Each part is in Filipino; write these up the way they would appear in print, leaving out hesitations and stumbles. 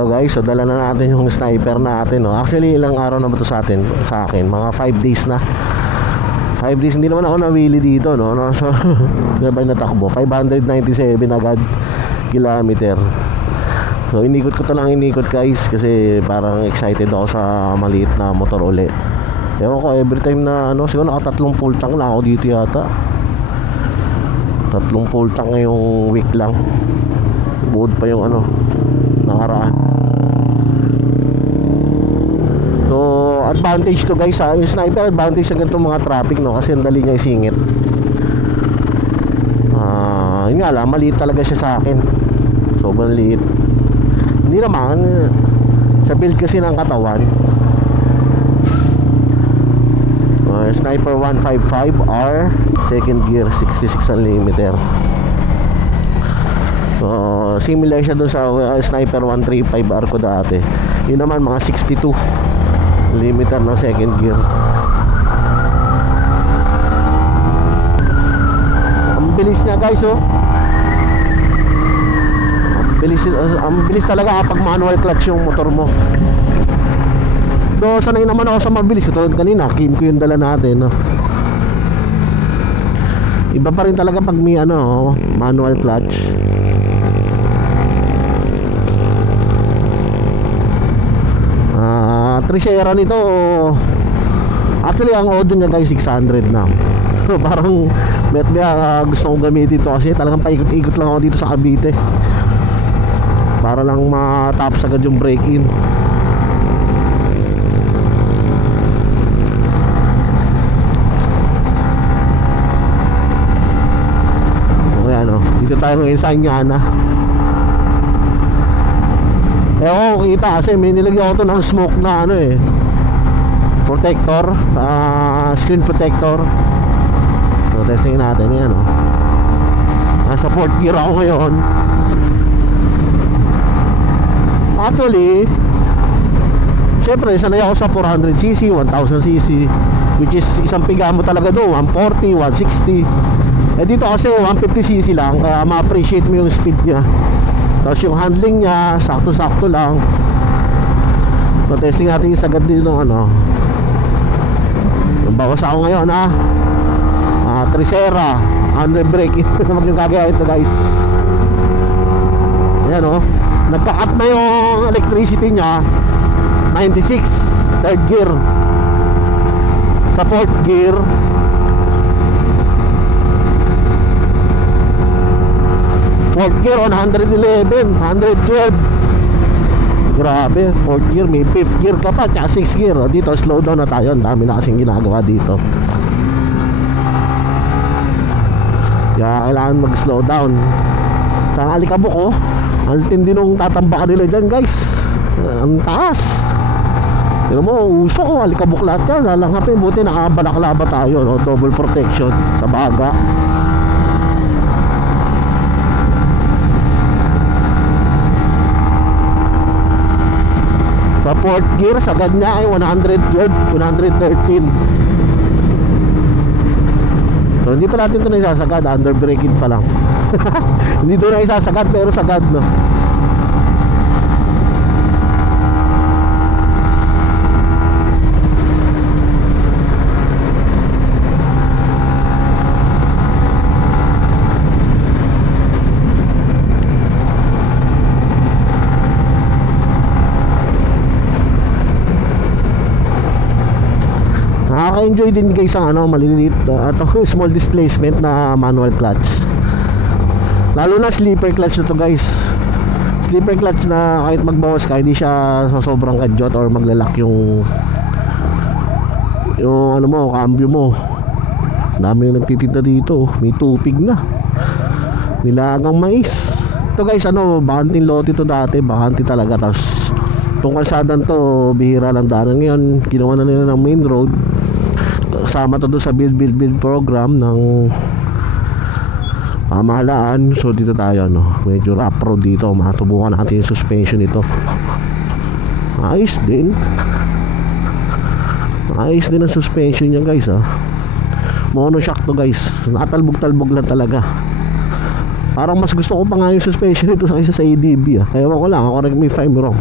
Hello guys, so dala na natin yung sniper natin, no? Actually ilang araw na ba ito sa akin? Mga 5 days na. 5 days, hindi naman ako nawili dito, no? So, diba natakbo? 597 agad kilometer. So inikot ko to lang guys, kasi parang excited ako sa maliit na motor uli. Ewan ko, every time na ano, siguro naka 3 full tank lang ako dito yata. 3 full tank ngayong week lang. Buod pa yung ano, nakaraan. So advantage to guys ha. Yung sniper advantage sa ganitong mga traffic, no? Kasi ang dali niya isingit. Yun nga lang, maliit talaga siya sa akin. Sobrang liit. Hindi naman, sa build kasi ng katawan. Sniper 155R, second gear, 66mm. Similar siya dun sa Sniper 135R ko dati. Yun naman mga 62mm ng second gear. Ang bilis niya guys, oh. Ang bilis talaga kapag manual clutch yung motor mo. Do sanay naman ako sa mabilis. Katulad kanina, Kim ko yung dala natin, no? Iba pa rin talaga pag may ano, manual clutch. Trisera nito, actually ang Odo niya guys 600 na. So parang gusto kong gamitin ito kasi talagang paikot-ikot lang ako dito sa Cavite para lang matapos agad yung break-in. Okay, ano, dito tayo ngayon sa Anyana. Ewan ko kita kasi may nilagyan ko to ng smoke na ano eh, protector, screen protector. So testing natin yan, oh. Nasa 4th gear ako ngayon. Actually syempre sanay ako sa 400cc, 1000cc, which is isang piga mo talaga doon, 140, 160. Eh dito kasi 150cc lang, kaya ma-appreciate mo yung speed nya. Tapos yung handling niya, sakto-sakto lang. So testing natin yung sagad dito ng ano. Bawas ako ngayon, ha. Trisera, under brake. Huwag yung kagaya ito guys. Ayan, oh. Nagka-cut na yung electricity niya. 96, 3rd gear. Sa 4th gear, fourth gear on 111, 112. Grabe, 4th gear, may 5th gear ka pa, tsaka 6th gear. Dito slow down na tayo, ang dami na kasing ginagawa dito. Kaya kailangan mag slow down. Sa Alikabok, oh, ang tindi nung tatambakan nila dyan guys. Ang taas. Pero mo, uso ko, Alikabok lahat yan. Lalanghapin, buti nakabalaklaba tayo, no? Double protection sa baga. Sa 4th gear, sagad niya ay 112, 113. So hindi pa natin ito na isasagad, under braking pa lang. Hindi ito na isasagad pero sagad, no? Nakaka-enjoy din guys ang ano, maliliit at small displacement na manual clutch. Lalo na sleeper clutch na to guys. Sleeper clutch na kahit magbawas ka, hindi siya sa sobrang kadyot or maglalak yung ano mo, cambio mo. Dami yung nagtitinda dito, may tupig na. Nilagang mais. Ito guys, ano, bakanting lote to dati, bakanting talaga. Tapos itong kalsadan to, bihira lang daanan. Ngayon, ginawa na nila ng main road. Kasama to doon sa build program ng pamahalaan. So dito tayo, no, medyo rough road dito. Matubukan natin yung suspension nito. Ayos din. Ayos din ang suspension niya guys, ha. Monoshock to guys. Natalbog-talbog lang talaga. Parang mas gusto ko pa nga yung suspension nito sa kaysa sa ADB Ewan ko lang, correct me if I'm wrong.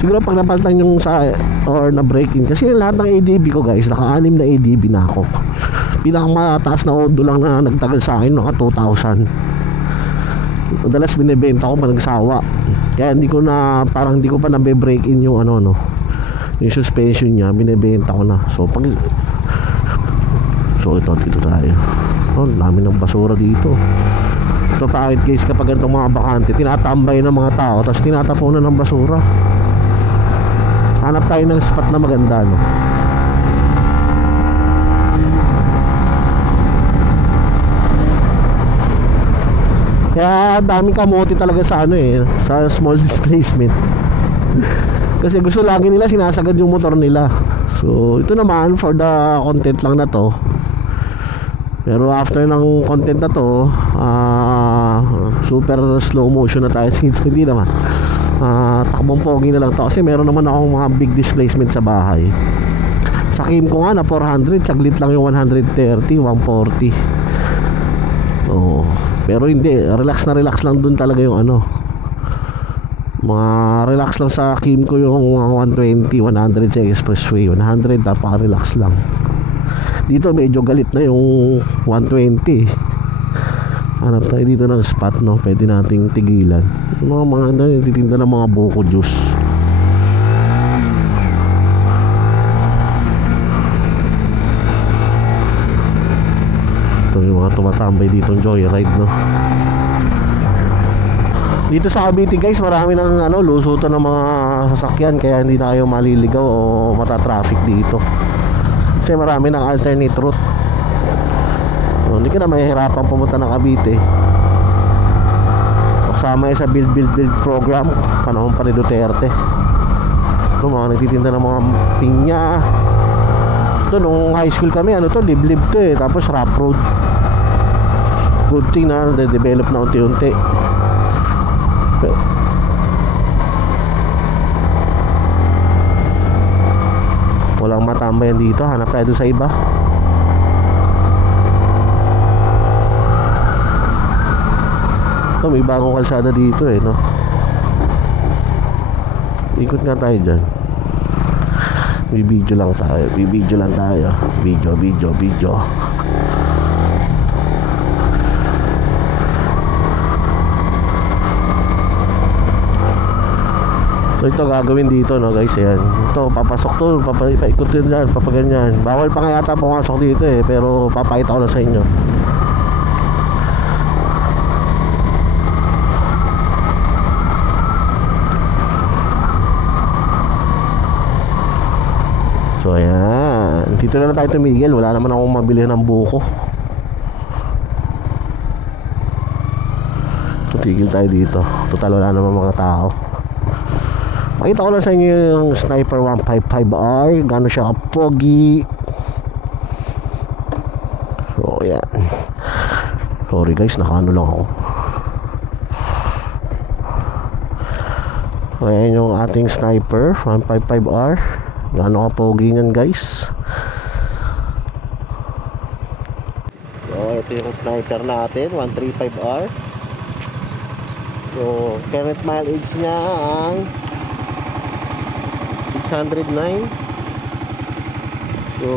Siguro pag napalitan yung sa or na break-in, kasi lahat ng ADB ko guys, naka-6 na ADB na ako. Pinakamataas na odo lang na nagtagal sa akin, naka 2,000. Madalas binibenta ko pa nagsawa. Kaya hindi ko na, parang hindi ko pa nabe-break-in yung ano no, yung suspension niya, binibenta ko na. So pag dito tayo. Oh, dami ng basura dito. Ito pa guys, kapag ganitong mga bakante, tinatambay ng mga tao, tapos tinatapunan ng basura. Hanap tayo ng spot na maganda no. Kaya daming kamote talaga sa ano sa small displacement. Kasi gusto lagi nila sinasagad yung motor nila. So ito naman for the content lang na to. Pero after ng content na to, super slow motion na tayo dito. Hindi naman, takbong pogi na lang to. Kasi meron naman akong mga big displacement sa bahay. Sa Kim ko nga na 400, saglit lang yung 130, 140. Oo. Pero hindi, relax na relax lang dun talaga yung ano. Mga relax lang sa Kim ko yung 120, 100 sa expressway. 100, napaka-relax lang. Dito medyo galit na yung 120. Hanap tayo dito ng spot no, pwede nating tigilan. Yung mga nagtitinda ng mga buko juice. Ito yung mga tumatambay dito joyride no. Dito sa Cavite guys, marami ng lusutan ng mga sasakyan, kaya hindi na kayo maliligaw o matatraffic dito. Kasi marami ng alternate route. So, hindi ka na mahihirapan pumunta ng Cavite. Kasama sa build program panahon pa ni Duterte. Ito mga nagtitinda ng mga pinya. Ito nung high school kami, liblib to tapos rough road. Good thing na develop na unti-unti. Walang matambayan dito, hanap tayo sa iba. Ito, may bagong kalsada dito no. Ikot nga tayo dyan. Bibidyo lang tayo. Video. So ito gagawin dito no guys, ayan. Ito papasok to, papaikot din dyan, papaganyan. Bawal pa nga yata pumasok dito pero papakita ko lang sa inyo. So ayan, dito na lang tayo tumigil, wala naman akong mabili ng buko. Tutigil tayo dito, total wala naman mga tao. Makita ko lang sa inyo yung Sniper 155R, gano'n siya kapogi. So yan. Sorry guys, nakaano lang ako. So yan yung ating Sniper 155R, gano'n kapogi nyan guys. So ito yung Sniper natin 135R. So current mileage niya ang 609. So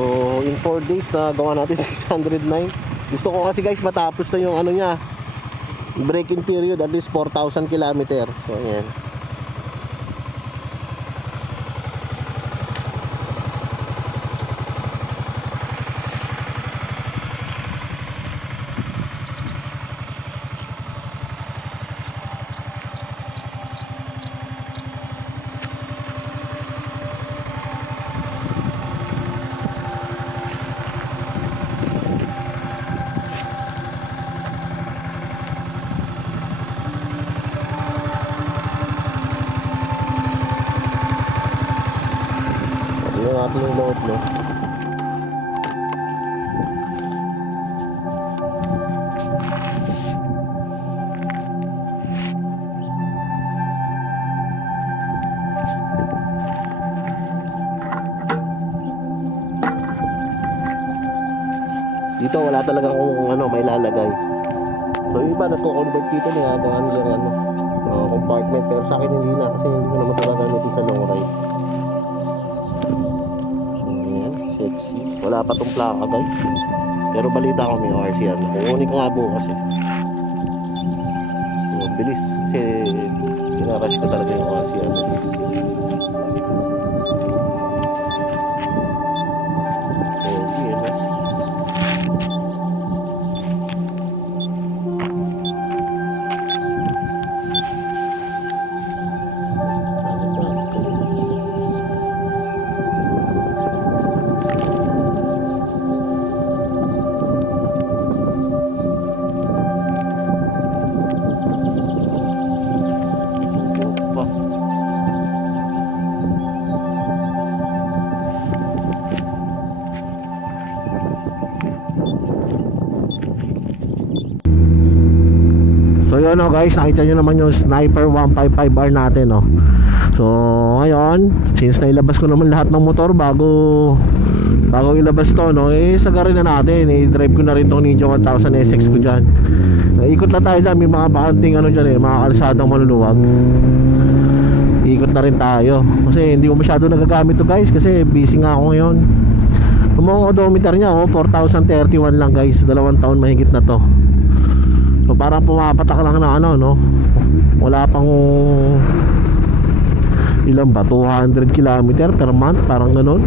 in 4 days na gawa natin 609. Gusto ko kasi guys matapos na yung niya, break-in period, at least 4,000 km. So yan. Natin yung load no. Dito wala talagang may lalagay. So yung iba nagko-convert dito nilagawa nilang ano, compartment, pero sa akin hindi na kasi hindi ko naman ito gagamitin sa long ride. So yan, sexy. Wala pa tong plaka guys, pero balita ko may RCR na. Kukunin ko nga bukas eh. So bilis kasi pinarush ko talaga yung RCR na. So yun o guys, nakita nyo naman yung Sniper 155R natin, no. So ngayon, since nailabas ko naman lahat ng motor bago ilabas to, no, sagarin na natin, i-drive ko na rin tong Ninja 1000 SX ko dyan. Ikot lang tayo dyan, may mga bakanting ano dyan mga kalsadang maluluwag. Ikot na rin tayo kasi hindi ko masyado nagagamit to guys, kasi busy nga ako ngayon. Yung mga odometer nya 4031 lang guys, 2 taon mahigit na to. So parang pumapatak lang na ano, no, wala pang ilan ba, 200 km per month, parang ganun.